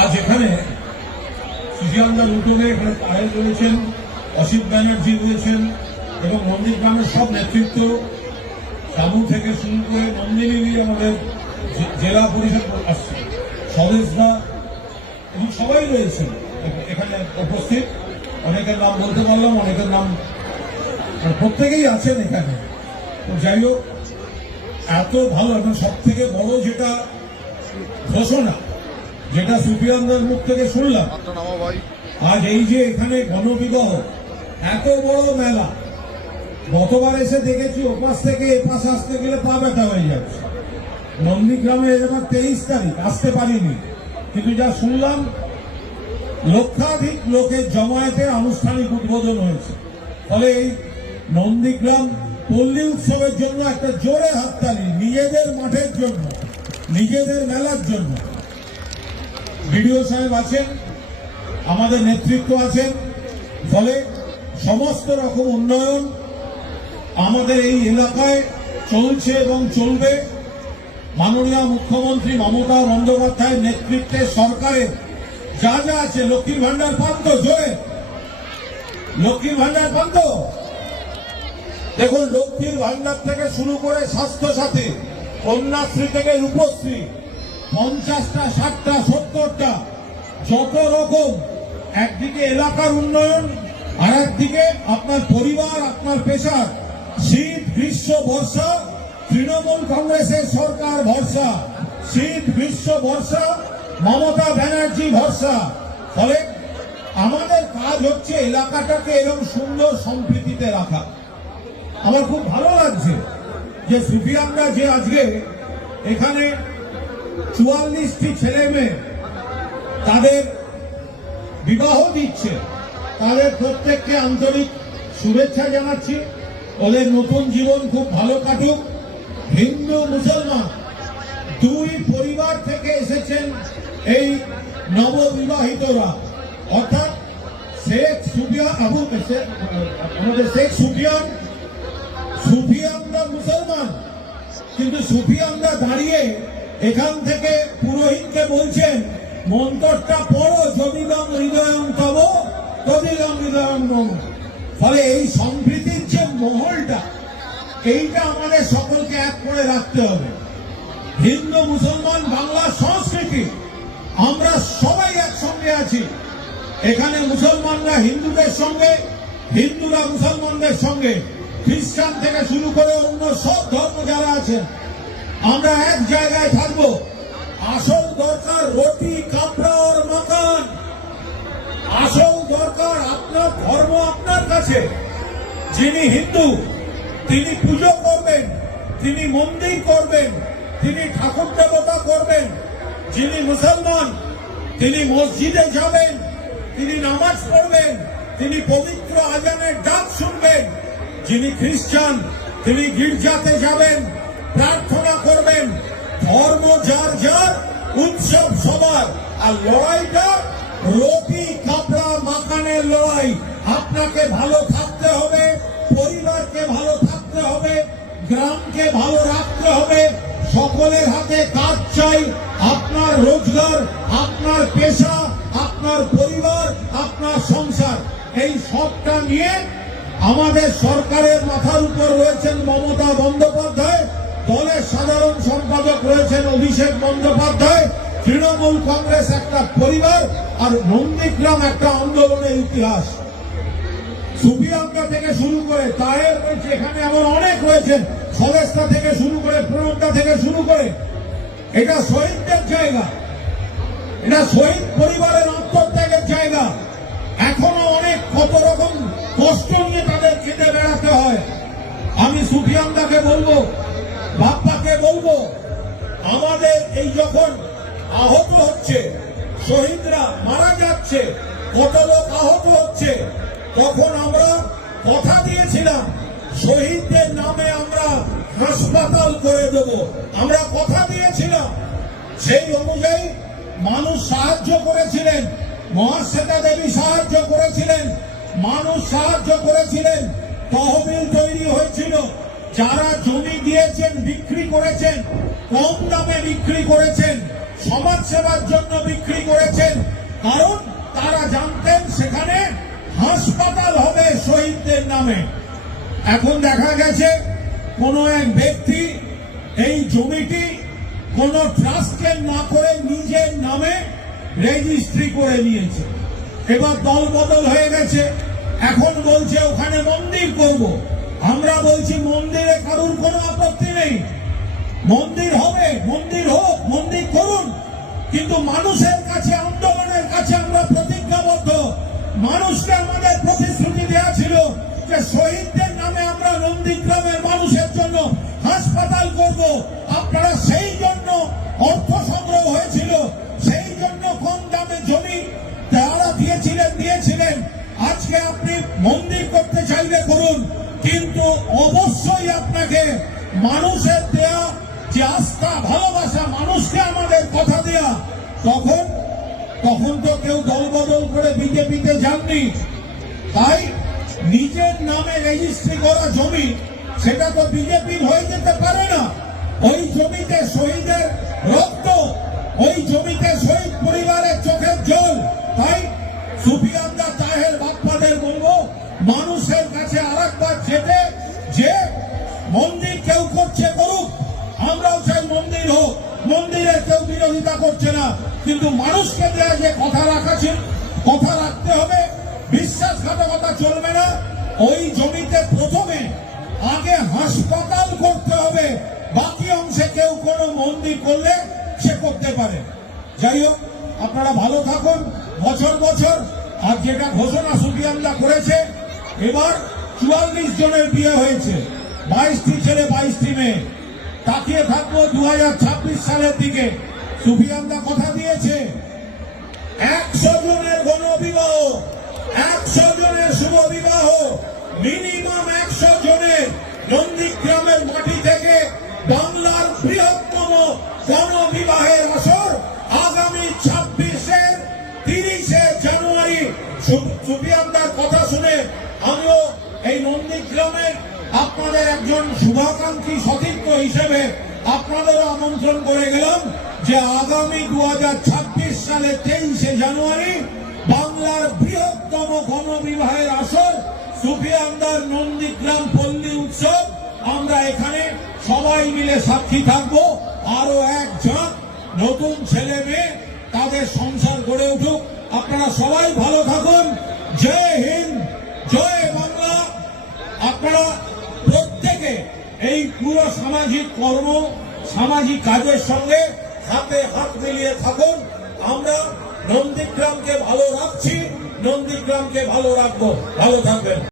আজ এখানে সুজিয়ান্দা লুটনে এখানে পায়েল রয়েছেন অসিত ব্যানার্জি রয়েছেন এবং মন্দির গ্রামের সব নেতৃত্ব। সামু থেকে শুরু করে নন্দিনী আমাদের জেলা পরিষদ আসছে। স্বদেশদা এবং সবাই রয়েছেন এখানে উপস্থিত। অনেকের নাম বলতে পারলাম, অনেকের নাম মানে প্রত্যেকেই আছেন এখানে। যাই হোক, এত ভালো এবং সব থেকে বড় যেটা ঘোষণা যেটা সুফিয়ানদের মুখ থেকে শুনলাম। আজ এই যে এখানে গণবিবাহ, এত বড় মেলা। গতবার এসে দেখেছি, ওপাশ থেকে এপাশ আসতে গেলে পা ব্যথা হয়ে যাচ্ছে। নন্দীগ্রামে এবার তেইশ তারিখ, আসতে পারিনি। কিন্তু যা শুনলাম, লক্ষাধিক লোকের জমায়েতে আনুষ্ঠানিক উদ্বোধন হয়েছে। ফলে এই নন্দীগ্রাম পল্লী উৎসবের জন্য একটা জোরে হাততালি, নিজেদের মাঠের জন্য, নিজেদের মেলার জন্য। বিডিও সাহেব আছেন, আমাদের নেতৃত্ব আছেন, ফলে সমস্ত রকম উন্নয়ন আমাদের এই এলাকায় চলছে এবং চলবে। মাননীয় মুখ্যমন্ত্রী মমতা বন্দ্যোপাধ্যায়ের নেতৃত্বে সরকারের যা যা আছে, লক্ষ্মীর ভান্ডার পান তো লক্ষ্মীর ভান্ডার পান তো? দেখুন, লক্ষ্মীর ভান্ডার থেকে শুরু করে স্বাস্থ্য সাথী কন্যাশ্রী থেকে রূপশ্রী পঞ্চাশটা, ষাটটা, সত্তরটা, যত রকম একদিকে এলাকার উন্নয়ন আর একদিকে আপনার পরিবার, আপনার পেশার। শীত, গ্রীষ্ম, বর্ষা, তৃণমূল কংগ্রেসের সরকার ভরসা। শীত, গ্রীষ্ম, বর্ষা, মমতা ব্যানার্জি ভরসা। ফলে আমাদের কাজ হচ্ছে এলাকাটাকে এরকম সুন্দর সম্প্রীতিতে রাখা। আমার খুব ভালো লাগছে যে সুফিয়ানরা যে আজকে এখানে চুয়াল্লিশটি ছেলে মেয়ে তাদের বিবাহ দিচ্ছে। তাদের প্রত্যেককে আন্তরিক শুভেচ্ছা জানাচ্ছি। ওদের নতুন জীবন খুব ভালো কাটুক। হিন্দু, মুসলমান দুই পরিবার থেকে এসেছেন এই নববিবাহিতরা। অর্থাৎ শেখ সুফিয়া আবু আমাদের শেখ সুফিয়ান সুফিয়ানরা মুসলমান। কিন্তু সুফিয়ানরা দাঁড়িয়ে এখান থেকে পুরোহিতকে বলছেন, মন্ত্রটা পড়ো যদিদম হৃদয়ম তব তদিদম হৃদয়ম মম। ফলে এই সম্প্রীতির যে মহলটা, এইটা আমাদের সকলকে এক করে রাখতে হবে। হিন্দু, মুসলমান, বাংলা সংস্কৃতি, আমরা সবাই একসঙ্গে আছি। এখানে মুসলমানরা হিন্দুদের সঙ্গে, হিন্দুরা মুসলমানদের সঙ্গে। খ্রিস্টান থেকে শুরু করে অন্য সব ধর্ম যারা আছেন আমরা এক জায়গায় থাকব। আসল দরকার রুটি, কাপড়া আর মাকান আসল দরকার আপনার ধর্ম আপনার কাছে। যিনি হিন্দু, তিনি পুজো করবেন, তিনি মন্দির করবেন, তিনি ঠাকুর দেবতা করবেন, যিনি মুসলমান, তিনি মসজিদে যাবেন, তিনি নামাজ পড়বেন, তিনি পবিত্র আজানের ডাক শুনবেন, যিনি খ্রিস্টান, তিনি গির্জাতে যাবেন। প্রার্থনা করবেন, ধর্ম যার যার, উৎসব সবার। আর লড়াইটা রুটি কাপড়া মাখানের লড়াই। আপনাকে ভালো থাকতে হবে, পরিবারকে ভালো থাকতে হবে, গ্রামকে ভালো রাখতে হবে। সকলের হাতে কাজ চাই, আপনার রোজগার, আপনার পেশা, আপনার পরিবার, আপনার সংসার। এই সবটা নিয়ে আমাদের সরকারের মাথার উপর রয়েছেন মমতা বন্দ্যোপাধ্যায়। দলের সাধারণ সম্পাদক রয়েছেন অভিষেক বন্দ্যোপাধ্যায়। তৃণমূল কংগ্রেস একটা পরিবার আর নন্দীগ্রাম একটা আন্দোলনের ইতিহাস। সুফিয়াঙ্কা থেকে শুরু করে তাহের রয়েছে, এখানে এমন অনেক রয়েছেন। সদেস্তা থেকে শুরু করে প্রণবদা থেকে শুরু করে। এটা শহীদদের জায়গা। এটা শহীদ পরিবারের আত্মত্যাগের জায়গা। এখনও অনেক কত রকম কষ্ট নিয়ে তাদের খেতে বেড়াতে হয়। আমি সুফিয়ানদাকে বলব বাপ্পাকে বলব, আমাদের এই যখন আহত হচ্ছে, শহীদরা মারা যাচ্ছে, কত লোক আহত হচ্ছে, তখন আমরা কথা দিয়েছিলাম, শহীদদের নামে আমরা হাসপাতাল করে দেব। আমরা কথা দিয়েছিলাম, সেই অনুযায়ী মানুষ সাহায্য করেছিলেন, মহাশ্বেতা দেবী সাহায্য করেছিলেন, মানুষ সাহায্য করেছিলেন, তহবিল তৈরি হয়েছিল। যারা জমি দিয়েছেন, বিক্রি করেছেন, কম দামে বিক্রি করেছেন, সমাজ সেবার জন্য বিক্রি করেছেন, কারণ তারা জানতেন সেখানে হাসপাতাল হবে শহীদদের নামে। এখন দেখা গেছে, কোনো এক ব্যক্তি এই জমিটি কোনো ট্রাস্টকে না করে নিজের নামে রেজিস্ট্রি করে নিয়েছে। এবার দল বদল হয়ে গেছে। এখন বলছে, ওখানে মন্দির করব। আমরা বলছি মন্দিরে কারুর কোনো আপত্তি নেই। মন্দির হবে, মন্দির হোক, মন্দির করুন। কিন্তু মানুষের কাছে, আন্দোলনের কাছে আমরা প্রতিজ্ঞাবদ্ধ। মানুষকে আমাদের প্রতিশ্রুতি দেওয়া ছিল যে শহীদদের নামে আমরা নন্দীগ্রামের মানুষের জন্য হাসপাতাল করব। আপনারা সেই জন্য অর্থ সংগ্রহ হয়েছিল, সেই জন্য কম দামে জমি তারা দিয়েছিলেন দিয়েছিলেন। আজকে আপনি মন্দির করতে চাইলে করুন। কিন্তু অবশ্যই আপনাকে মানুষের দেয়া যে আস্থা, ভালোবাসা, মানুষকে আমাদের কথা দেয়া, তখন তখন তো কেউ দলবদল করে বিজেপিতে যাননি। তাই নিজের নামে রেজিস্ট্রি করা জমি, সেটা তো বিজেপির হয়ে যেতে পারে না। ওই জমিতে শহীদের রক্ত, ওই জমিতে শহীদ পরিবারের চোখের জল, তাই মানুষের কাছে আরেকবার যেতে, যে মন্দির কেউ করছে করুক, আমরাও চাই মন্দির হোক। মন্দিরের কেউ বিরোধিতা করছে না, কিন্তু মানুষকে দেয়া যে কথা রাখাছে কথা রাখতে হবে, বিশ্বাসঘাতকতা চলবে না। ওই জমিতে প্রথমে আগে হাসপাতাল করতে হবে, বাকি অংশে কেউ কোনো মন্দির করলে সে করতে পারে। যাই হোক, আপনারা ভালো থাকুন, বছর বছর, আর যেটা ঘোষণা সুফিয়ানদা করেছে এবার চুয়াল্লিশ জনের বিয়ে হয়েছে। বাইশটি ছেলে বাইশটি মেয়ে তাকিয়ে থাকব দু সালের দিকে। সুফিয়ানদা কথা দিয়েছে। একশো জনের গণবিবাহ একশো জনের শুভ বিবাহ মিনিমাম একশো জনের নন্দীগ্রামের মাটি থেকে বাংলার বৃহত্তম গণবিবাহের আপনাদের একজন শুভাকাঙ্ক্ষী সতীর্থ হিসেবে আপনাদেরও আমন্ত্রণ করে গেলাম যে আগামী দু হাজার ছাব্বিশ সালে তেইশে জানুয়ারি বাংলার বৃহত্তম গণবিবাহের আসর সুফিয়ানদার নন্দীগ্রাম পল্লী উৎসব। আমরা এখানে সবাই মিলে সাক্ষী থাকব। আরও এক নতুন ছেলে মেয়ে তাদের সংসার গড়ে উঠুক। আপনারা সবাই ভালো থাকুন। জয় হিন্দ, জয় বাংলা। আপনারা এই পুরো সামাজিক কর্ম, সামাজিক কাজের সঙ্গে হাতে হাত মিলিয়ে থাকুন। আমরা নন্দীগ্রামকে ভালো রাখছি, নন্দীগ্রামকে ভালো রাখব। ভালো থাকবেন।